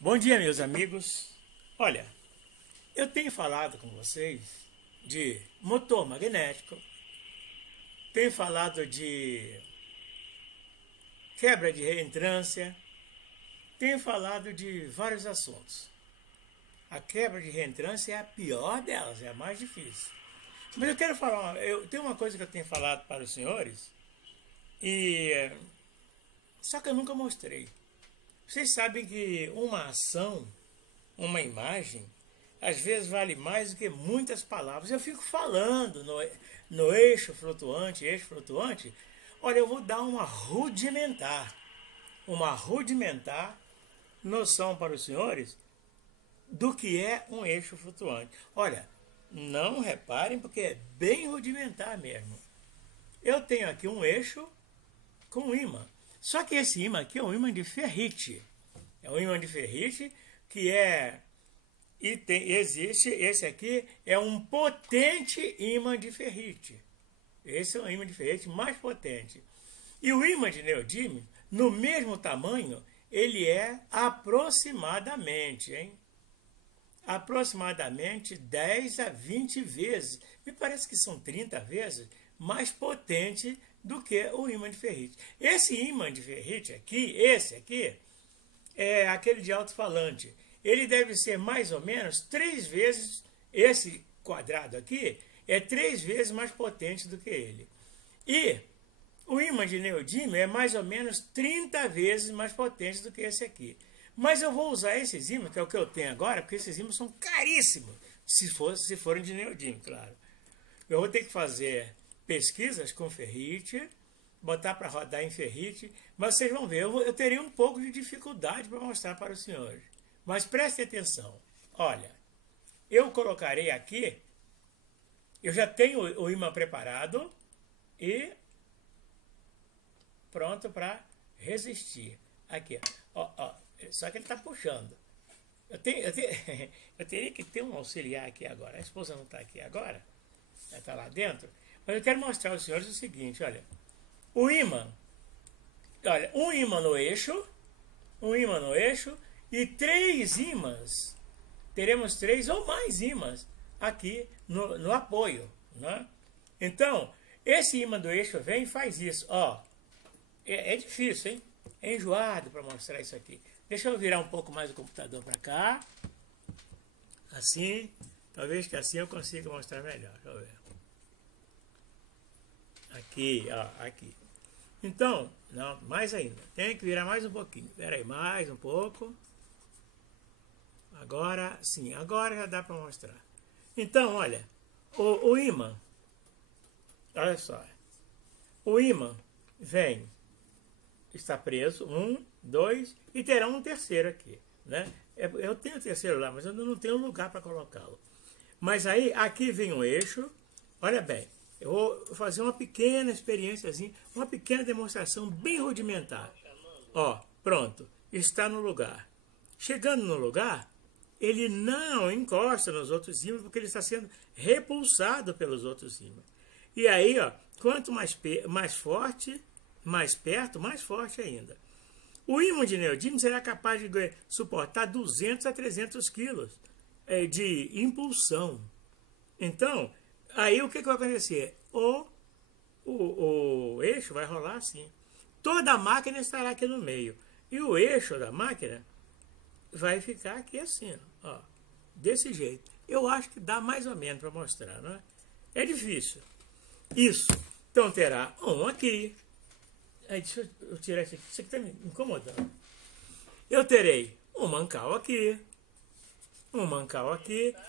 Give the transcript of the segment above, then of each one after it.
Bom dia, meus amigos. Olha, eu tenho falado com vocês de motor magnético, tenho falado de quebra de reentrância, tenho falado de vários assuntos. A quebra de reentrância é a pior delas, é a mais difícil. Mas eu quero falar, tem uma coisa que eu tenho falado para os senhores, só que eu nunca mostrei. Vocês sabem que uma ação, uma imagem, às vezes vale mais do que muitas palavras. Eu fico falando no eixo flutuante. Olha, eu vou dar uma rudimentar noção para os senhores do que é um eixo flutuante. Olha, não reparem porque é bem rudimentar mesmo. Eu tenho aqui um eixo com um ímã. Só que esse ímã aqui é um ímã de ferrite. É um ímã de ferrite que existe, esse aqui é um potente ímã de ferrite. Esse é um ímã de ferrite mais potente. E o ímã de neodímio, no mesmo tamanho, ele é aproximadamente 10 a 20 vezes, me parece que são 30 vezes, mais potente do que o ímã de ferrite. Esse ímã de ferrite aqui, esse aqui, é aquele de alto-falante. Ele deve ser mais ou menos 3 vezes, esse quadrado aqui, é 3 vezes mais potente do que ele. E o ímã de neodímio é mais ou menos 30 vezes mais potente do que esse aqui. Mas eu vou usar esses ímãs, que é o que eu tenho agora, porque esses ímãs são caríssimos, se forem de neodímio, claro. Eu vou ter que fazer pesquisas com ferrite, botar para rodar em ferrite, mas vocês vão ver, eu terei um pouco de dificuldade para mostrar para os senhores. Mas prestem atenção. Olha, eu colocarei aqui, eu já tenho o ímã preparado e pronto para resistir. Aqui, ó, só que ele está puxando. Eu teria que ter um auxiliar aqui agora. A esposa não está aqui agora, ela está lá dentro. Mas eu quero mostrar aos senhores o seguinte, olha. O ímã, olha, um ímã no eixo e 3 ímãs. Teremos 3 ou mais ímãs aqui no apoio, né? Então, esse ímã do eixo vem e faz isso, ó. É difícil, hein? É enjoado para mostrar isso aqui. Deixa eu virar um pouco mais o computador para cá. Assim, talvez que assim eu consiga mostrar melhor. Deixa eu ver. Aqui, ó, aqui. Então, não, mais ainda. Tem que virar mais um pouquinho. Espera aí, mais um pouco. Agora, sim, agora já dá para mostrar. Então, olha, o ímã, olha só. O ímã vem, está preso, 1, 2, e terá um terceiro aqui, né? Eu tenho o terceiro lá, mas eu não tenho lugar para colocá-lo. Mas aí, aqui vem o eixo, olha bem. Eu vou fazer uma pequena experiênciazinha, uma pequena demonstração bem rudimentar. Ó, pronto, está no lugar. Chegando no lugar, ele não encosta nos outros ímãs porque ele está sendo repulsado pelos outros ímãs. E aí, ó, quanto mais forte, mais perto, mais forte ainda. O ímã de neodímio será capaz de suportar 200 a 300 quilos de impulsão. Então, aí o que vai acontecer? O eixo vai rolar assim. Toda a máquina estará aqui no meio. E o eixo da máquina vai ficar aqui assim, ó, desse jeito. Eu acho que dá mais ou menos para mostrar, não é? É difícil. Isso. Então terá um aqui. Aí, deixa eu tirar isso aqui. Isso aqui está me incomodando. Eu terei um mancal aqui.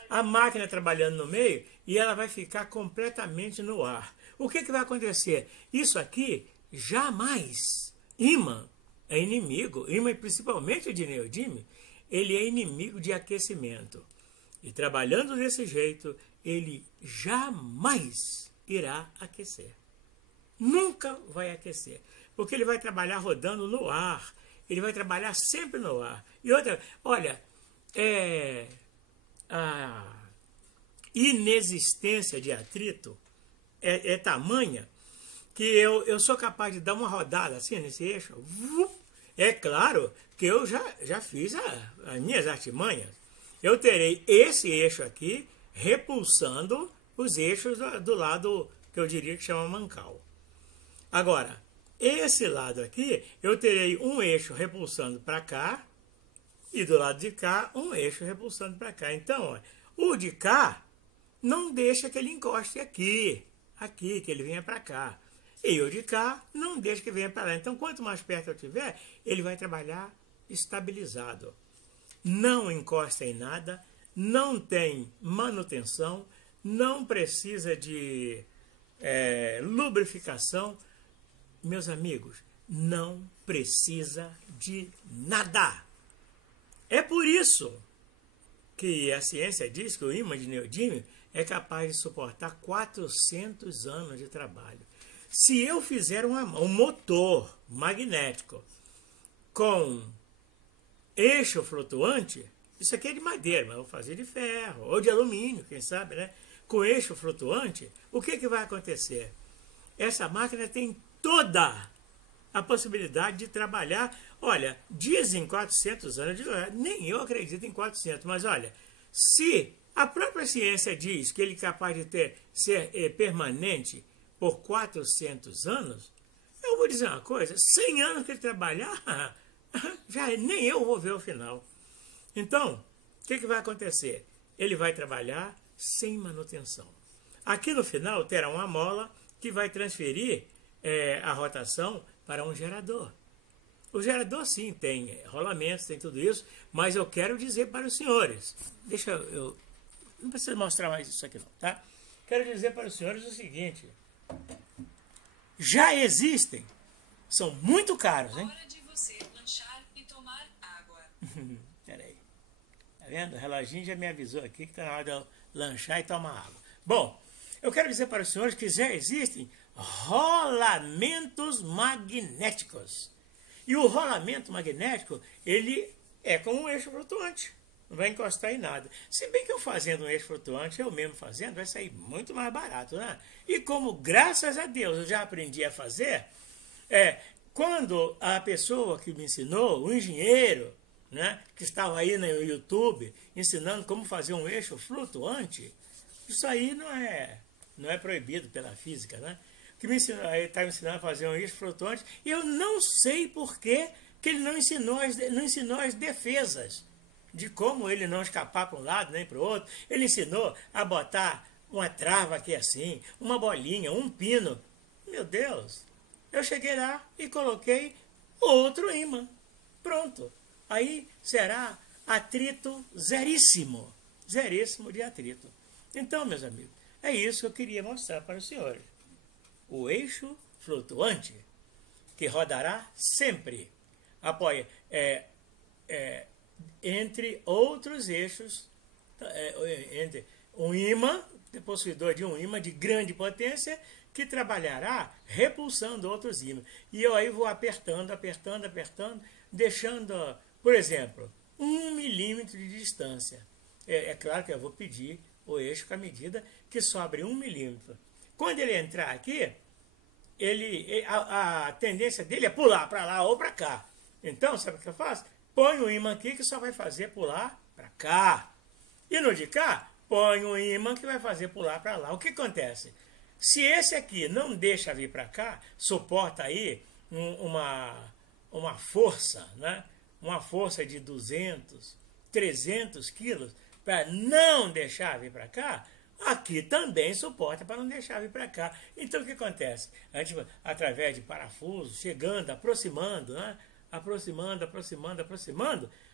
A máquina trabalhando no meio e ela vai ficar completamente no ar. O que vai acontecer? Isso aqui, jamais. Ímã é inimigo, ímã principalmente de neodímio, ele é inimigo de aquecimento. E trabalhando desse jeito, ele jamais irá aquecer. Nunca vai aquecer, porque ele vai trabalhar rodando no ar. Ele vai trabalhar sempre no ar. E outra, olha, a inexistência de atrito é tamanha que eu sou capaz de dar uma rodada assim nesse eixo, É claro que eu já fiz as minhas artimanhas. Eu terei esse eixo aqui repulsando os eixos do lado que eu diria que chama mancal. Agora, esse lado aqui, eu terei um eixo repulsando para cá e do lado de cá, um eixo repulsando para cá. Então, ó, o de cá não deixa que ele encoste aqui, que ele venha para cá. E o de cá não deixa que venha para lá. Então, quanto mais perto eu tiver, ele vai trabalhar estabilizado. Não encosta em nada, não tem manutenção, não precisa de lubrificação. Meus amigos, não precisa de nada. É por isso que a ciência diz que o ímã de neodímio é capaz de suportar 400 anos de trabalho. Se eu fizer um motor magnético com eixo flutuante, isso aqui é de madeira, mas eu vou fazer de ferro ou de alumínio, quem sabe, né? Com eixo flutuante, o que vai acontecer? Essa máquina tem toda a possibilidade de trabalhar. Olha, dizem 400 anos, nem eu acredito em 400, mas olha, se a própria ciência diz que ele é capaz de ser permanente por 400 anos, eu vou dizer uma coisa, 100 anos que ele trabalhar, nem eu vou ver o final. Então, o que vai acontecer? Ele vai trabalhar sem manutenção. Aqui no final terá uma mola que vai transferir a rotação para um gerador. O gerador sim tem rolamentos, tem tudo isso, mas eu quero dizer para os senhores, deixa eu não preciso mostrar mais isso aqui não, tá? Quero dizer para os senhores o seguinte, já existem, são muito caros, hein? Hora de você lanchar e tomar água. Peraí, tá vendo? O reloginho já me avisou aqui que está na hora de eu lanchar e tomar água. Bom, eu quero dizer para os senhores que já existem rolamentos magnéticos. E o rolamento magnético, ele é como um eixo flutuante. Não vai encostar em nada. Se bem que eu fazendo um eixo flutuante, eu mesmo fazendo, vai sair muito mais barato, né? E como, graças a Deus, eu já aprendi a fazer, quando a pessoa que me ensinou, o engenheiro, né, que estava aí no YouTube, ensinando como fazer um eixo flutuante, isso aí não é proibido pela física, né? Que me ensinou, ele estava ensinando a fazer um eixo flutuante, e eu não sei por que ele não ensinou as defesas de como ele não escapar para um lado nem para o outro. Ele ensinou a botar uma trava aqui assim, uma bolinha, um pino. Meu Deus! Eu cheguei lá e coloquei outro ímã. Pronto. Aí será atrito zeríssimo. Zeríssimo de atrito. Então, meus amigos, é isso que eu queria mostrar para os senhores. O eixo flutuante, que rodará sempre. Apoia entre outros eixos, entre um ímã, possuidor de um ímã de grande potência, que trabalhará repulsando outros ímãs. E eu aí vou apertando, deixando, por exemplo, 1 milímetro de distância. É claro que eu vou pedir o eixo com a medida que sobre 1 milímetro. Quando ele entrar aqui, a tendência dele é pular para lá ou para cá. Então, sabe o que eu faço? Põe um ímã aqui que só vai fazer pular para cá. E no de cá, põe um ímã que vai fazer pular para lá. O que acontece? Se esse aqui não deixa vir para cá, suporta aí uma força, né? Uma força de 200, 300 quilos para não deixar vir para cá, aqui também suporta para não deixar vir para cá. Então o que acontece? A gente, através de parafusos, chegando, aproximando, né? Aproximando,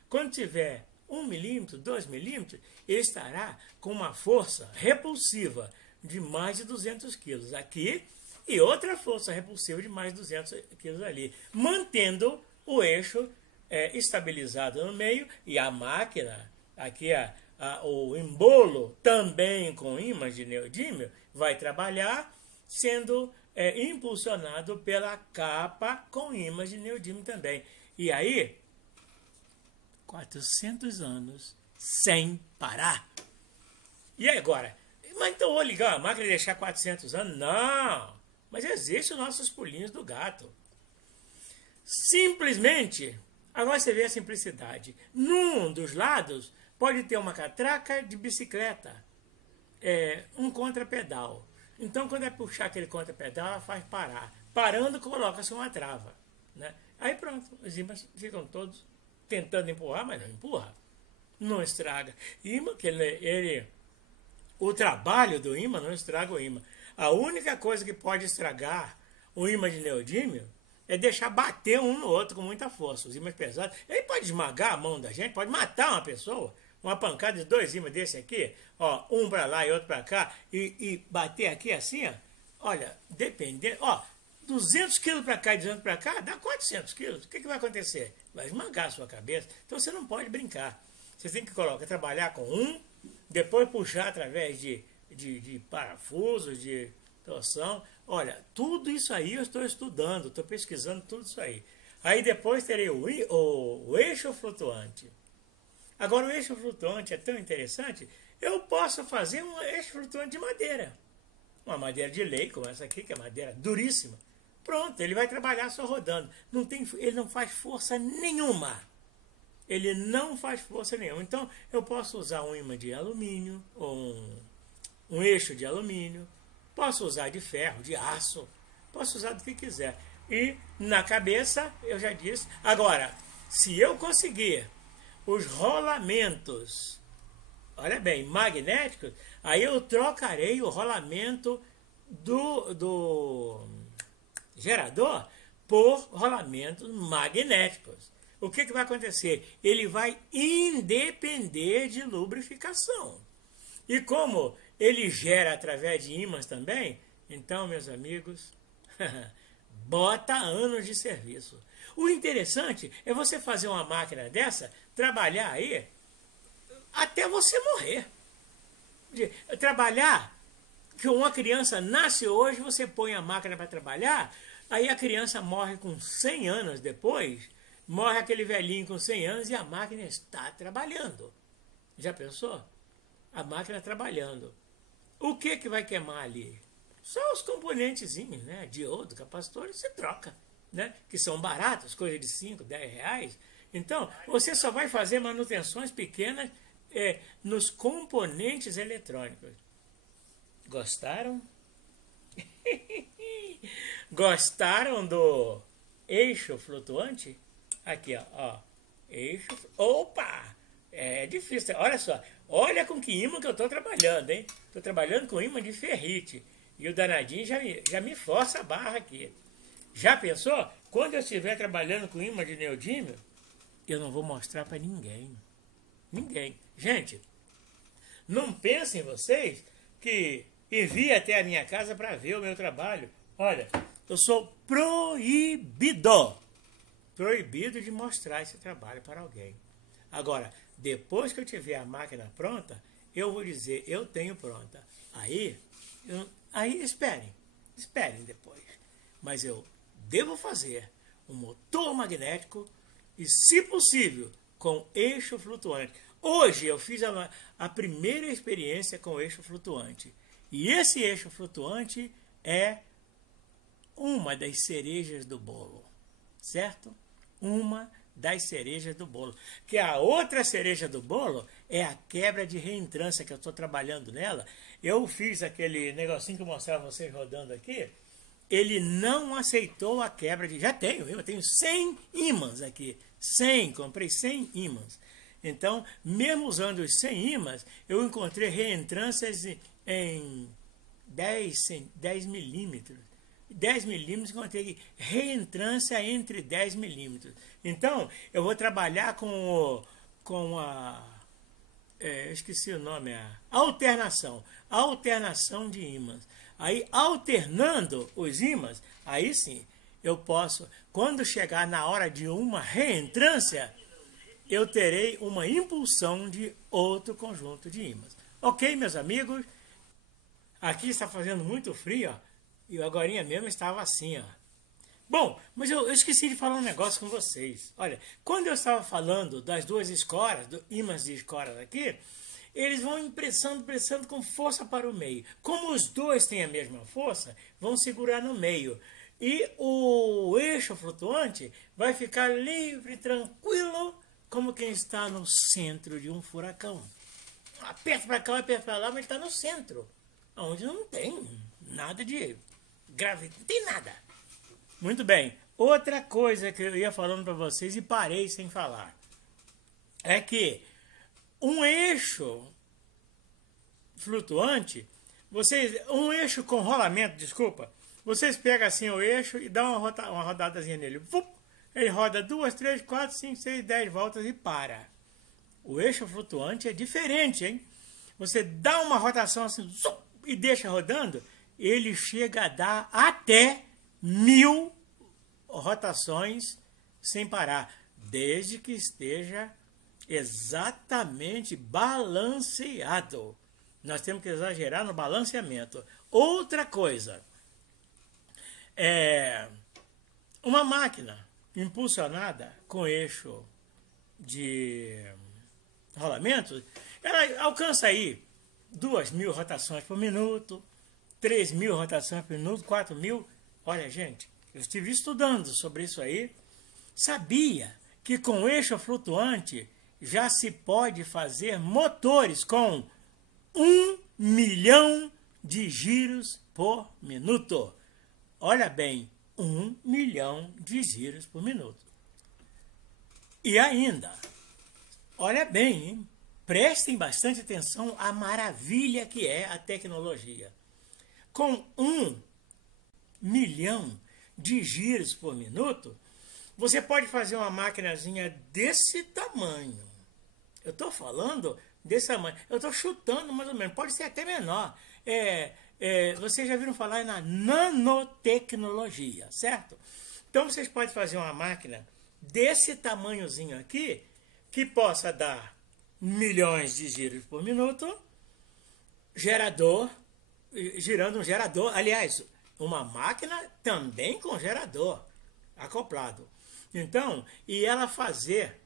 quando tiver 1 milímetro, 2 milímetros, ele estará com uma força repulsiva de mais de 200 quilos aqui e outra força repulsiva de mais de 200 quilos ali, mantendo o eixo estabilizado no meio e a máquina, aqui o embolo também com ímãs de neodímio, vai trabalhar sendo impulsionado pela capa com ímãs de neodímio também. E aí, 400 anos sem parar. E agora? Mas então eu vou ligar a máquina e deixar 400 anos? Não! Mas existem os nossos pulinhos do gato. simplesmente, agora você vê a simplicidade. Num dos lados pode ter uma catraca de bicicleta, um contrapedal. Então, quando é puxar aquele contrapedal, ela faz parar. Parando, coloca-se uma trava. Né? Aí pronto, os ímãs ficam todos tentando empurrar, mas não empurra. Não estraga. Ímã, o trabalho do ímã não estraga o ímã. A única coisa que pode estragar o ímã de neodímio é deixar bater um no outro com muita força. Os ímãs pesados, ele pode esmagar a mão da gente, pode matar uma pessoa. Uma pancada de 2 ímãs desse aqui, ó, um para lá e outro para cá, e bater aqui assim, ó. Olha, dependendo, ó, 200 quilos para cá e 200 para cá, dá 400 quilos. O que vai acontecer? Vai esmagar a sua cabeça. Então você não pode brincar. Você tem que trabalhar com um, depois puxar através de parafusos, de torção. Olha, tudo isso aí eu estou estudando, estou pesquisando tudo isso aí. Aí depois terei o eixo flutuante. Agora o eixo flutuante é tão interessante, eu posso fazer um eixo flutuante de madeira. Uma madeira de lei, como essa aqui, que é madeira duríssima. Pronto, ele vai trabalhar só rodando. Ele não faz força nenhuma. Ele não faz força nenhuma. Então, eu posso usar um ímã de alumínio, ou um eixo de alumínio, posso usar de ferro, de aço, posso usar do que quiser. E na cabeça, eu já disse. Agora, se eu conseguir os rolamentos, olha bem, magnéticos, aí eu trocarei o rolamento do gerador por rolamentos magnéticos. O que vai acontecer? Ele vai independer de lubrificação. E como ele gera através de ímãs também, então, meus amigos, bota anos de serviço. O interessante é você fazer uma máquina dessa, trabalhar aí, até você morrer. Trabalhar, que uma criança nasce hoje, você põe a máquina para trabalhar, aí a criança morre com 100 anos depois, morre aquele velhinho com 100 anos e a máquina está trabalhando. Já pensou? A máquina trabalhando. O que vai queimar ali? Só os componentezinhos, né? Diodo, capacitor, você troca, né? Que são baratos, coisa de 5, 10 reais. Então, você só vai fazer manutenções pequenas nos componentes eletrônicos. Gostaram? Gostaram do eixo flutuante? Aqui, ó. Eixo. Opa! É difícil. Olha só. Olha com que ímã que eu estou trabalhando, hein? Estou trabalhando com ímã de ferrite. E o danadinho já me força a barra aqui. Já pensou? Quando eu estiver trabalhando com ímã de neodímio, eu não vou mostrar para ninguém. Ninguém. Gente, não pensem vocês que envie até a minha casa para ver o meu trabalho. Olha, eu sou proibido de mostrar esse trabalho para alguém. Agora, depois que eu tiver a máquina pronta, eu vou dizer, eu tenho pronta. Aí esperem depois. Mas eu devo fazer um motor magnético e, se possível, com eixo flutuante. Hoje eu fiz a primeira experiência com eixo flutuante. E esse eixo flutuante é uma das cerejas do bolo, certo? Uma das cerejas do bolo. Que a outra cereja do bolo é a quebra de reentrância, que eu estou trabalhando nela. Eu fiz aquele negocinho que eu mostrava vocês rodando aqui. Ele não aceitou a quebra de... eu tenho 100 ímãs aqui. 100, comprei 100 ímãs. Então, mesmo usando os 100 ímãs, eu encontrei reentrâncias em 10 milímetros. 10 milímetros, encontrei reentrância entre 10 milímetros. Então, eu vou trabalhar com a... eu esqueci o nome, a alternação de ímãs. Aí, alternando os ímãs, aí sim, eu posso, quando chegar na hora de uma reentrância, eu terei uma impulsão de outro conjunto de ímãs. Ok, meus amigos? Aqui está fazendo muito frio, ó, e agorinha mesmo estava assim, ó. Bom, mas eu esqueci de falar um negócio com vocês. Olha, quando eu estava falando das duas escoras, ímãs de escoras aqui, eles vão pressionando com força para o meio. Como os dois têm a mesma força, vão segurar no meio. E o eixo flutuante vai ficar livre, tranquilo, como quem está no centro de um furacão. Aperta para cá, aperta para lá, mas está no centro, onde não tem nada de gravidade, não tem nada. Muito bem. Outra coisa que eu ia falando para vocês e parei sem falar é que um eixo flutuante, um eixo com rolamento, desculpa, vocês pegam assim o eixo e dão uma rodadazinha nele. Ele roda 2, 3, 4, 5, 6, 10 voltas e para. O eixo flutuante é diferente, hein? Você dá uma rotação assim e deixa rodando, ele chega a dar até 1000 rotações sem parar, desde que esteja exatamente balanceado. Nós temos que exagerar no balanceamento. Outra coisa, uma máquina impulsionada com eixo de rolamento, ela alcança aí 2.000 rotações por minuto, 3.000 rotações por minuto, 4.000. Olha, gente, eu estive estudando sobre isso aí. Sabia que com eixo flutuante já se pode fazer motores com 1 milhão de giros por minuto. Olha bem, 1 milhão de giros por minuto. E ainda, olha bem, hein? Prestem bastante atenção à maravilha que é a tecnologia. Com 1 milhão de giros por minuto, você pode fazer uma maquinazinha desse tamanho. Eu estou falando desse tamanho. Eu estou chutando mais ou menos. Pode ser até menor. Vocês já viram falar na nanotecnologia, certo? Então vocês podem fazer uma máquina desse tamanhozinho aqui, que possa dar milhões de giros por minuto, girando um gerador. Aliás, uma máquina também com gerador acoplado. Então, e ela fazer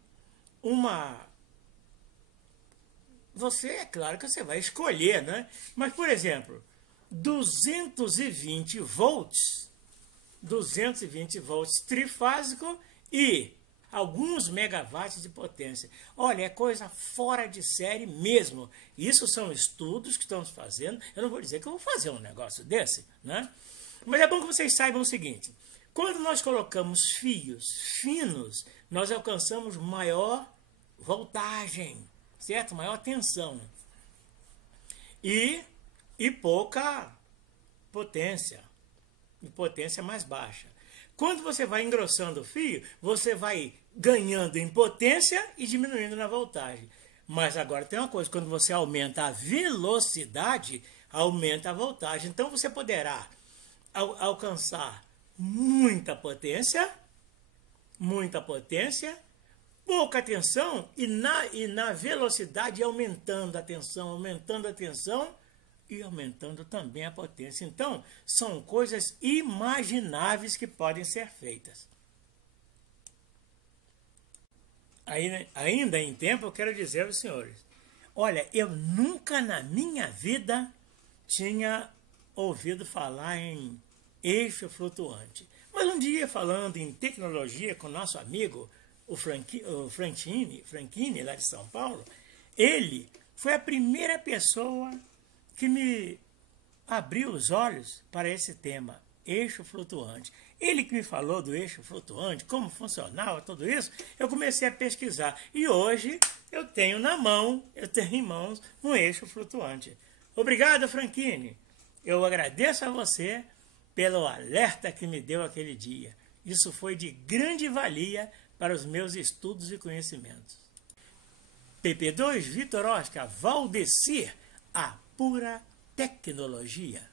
é claro que você vai escolher, né? Mas, por exemplo, 220 volts trifásico e alguns megawatts de potência. Olha, é coisa fora de série mesmo. Isso são estudos que estamos fazendo. Eu não vou dizer que eu vou fazer um negócio desse, né? Mas é bom que vocês saibam o seguinte: quando nós colocamos fios finos, nós alcançamos maior voltagem, certo? Maior tensão. E pouca potência. E potência mais baixa. Quando você vai engrossando o fio, você vai ganhando em potência e diminuindo na voltagem. Mas agora tem uma coisa: quando você aumenta a velocidade, aumenta a voltagem. Então você poderá alcançar muita potência, pouca tensão e na velocidade aumentando a tensão e aumentando também a potência. Então, são coisas imagináveis que podem ser feitas. Ainda em tempo, eu quero dizer aos senhores, olha, eu nunca na minha vida tinha ouvido falar em eixo flutuante. Mas um dia, falando em tecnologia com nosso amigo, o Franchini, lá de São Paulo, ele foi a primeira pessoa que me abriu os olhos para esse tema, eixo flutuante. Ele que me falou do eixo flutuante, como funcionava tudo isso, eu comecei a pesquisar. E hoje eu tenho em mãos um eixo flutuante. Obrigado, Franchini. Eu agradeço a você pelo alerta que me deu aquele dia. Isso foi de grande valia para os meus estudos e conhecimentos. PP2, Vitor Oscar, Valdecir, a pura tecnologia.